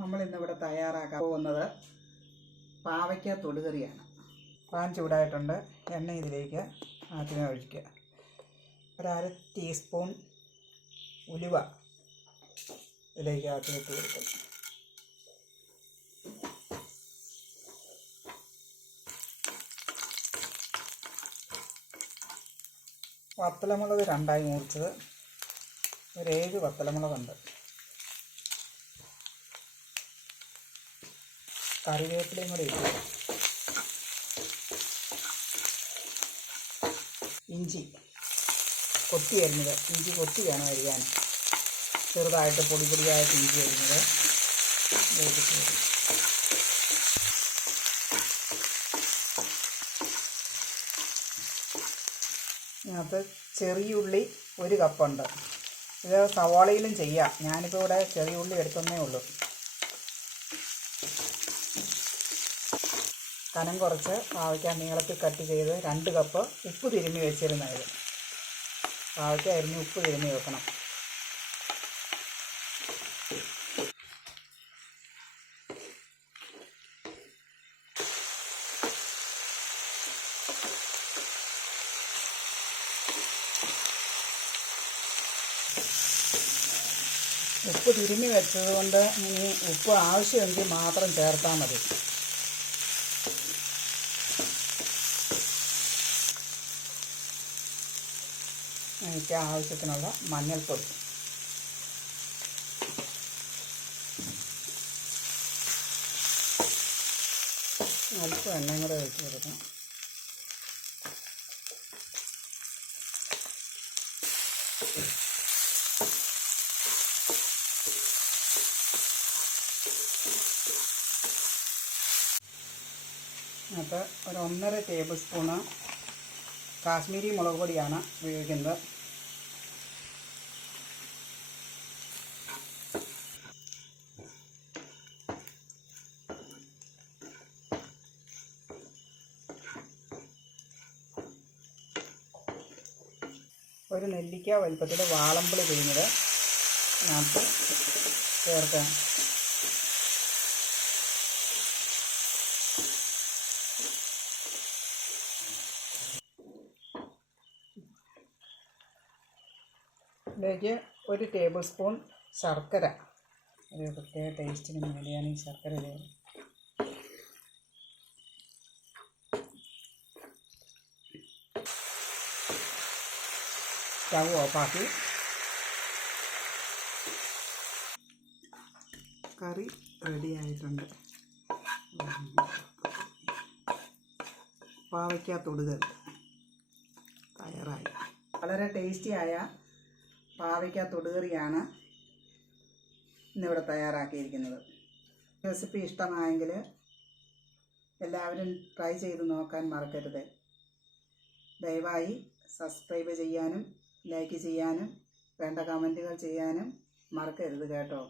നമ്മൾ ഇന്നിവിടെ തയ്യാറാക്കാൻ പോകുന്നത് പാവയ്ക്ക തൊടുകറിയാണ്. പാൻ ചൂടായിട്ടുണ്ട്. എണ്ണ ഇതിലേക്ക് ആദ്യമേ ഒഴിക്കുക. ഒരു 1/2 ടീസ്പൂൺ ഉലുവ ഇതിലേക്ക് ഇട്ട് കൊടുക്കും. വത്തലമുളക് 2ആയി മുറിച്ചത്, ഒരു 7 വത്തലമുളകുണ്ട്. കറിവേപ്പിലയും കൂടി ഇട്ടു. ഇഞ്ചി കൊത്തി അരിഞ്ഞത്, ഇഞ്ചി കൊത്തി വേണം അരിയാൻ. ചെറുതായിട്ട് പൊടിയായിട്ട് ഇഞ്ചി അരിഞ്ഞത് വേവിച്ചത്. ഇതിനകത്ത് ചെറിയുള്ളി 1 കപ്പുണ്ട്. ഇത് സവാളയിലും ചെയ്യാം. ഞാനിപ്പോൾ ഇവിടെ ചെറിയുള്ളി എടുത്തന്നേ ഉള്ളൂ. കനം കുറച്ച് പാവയ്ക്ക നീളത്തിൽ കട്ട് ചെയ്ത് 2 കപ്പ് ഉപ്പ് തിരുമ്മി വെച്ചിരുന്നത്. പാവയ്ക്ക അരിഞ്ഞ് ഉപ്പ് തിരുമ്മി വെക്കണം. ഉപ്പ് തിരുമ്മി വെച്ചത് കൊണ്ട് ഇനി ഉപ്പ് ആവശ്യമെങ്കിൽ മാത്രം ചേർത്താൽ മതി. എനിക്ക് ആവശ്യത്തിനുള്ള മഞ്ഞൾപ്പൊടി, അല്പം എണ്ണയും കൂടെ ഒഴിച്ച് കൊടുക്കണം. അപ്പോൾ ഒരു 1.5 ടേബിൾ സ്പൂണ് കാശ്മീരി മുളക് പൊടിയാണ് ഉപയോഗിക്കുന്നത്. ഒരു നെല്ലിക്ക വലുപ്പത്തിൽ വാളമ്പുളി പിഴിഞ്ഞത് ഇതിനകത്ത് ചേർക്കാം. ഇതിലേക്ക് 1 ടേബിൾ സ്പൂൺ ശർക്കര. ഒരു പ്രത്യേക ടേസ്റ്റിന് വേണ്ടിയാണ് ഈ ശർക്കര ചേർക്കുന്നത്. സ്റ്റവ് ഓഫാക്കി. കറി റെഡി ആയിട്ടുണ്ട്. പാവയ്ക്ക തൊടുകറി തയ്യാറായി. വളരെ ടേസ്റ്റിയായ പാവയ്ക്ക തൊടുകറിയാണ് ഇന്നിവിടെ തയ്യാറാക്കിയിരിക്കുന്നത്. റെസിപ്പി ഇഷ്ടമായെങ്കിൽ എല്ലാവരും ട്രൈ ചെയ്ത് നോക്കാൻ മറക്കരുത്. ദയവായി സബ്സ്ക്രൈബ് ചെയ്യാനും ലൈക്ക് ചെയ്യാനും വേണ്ട കമൻറ്റുകൾ ചെയ്യാനും മറക്കരുത് കേട്ടോ.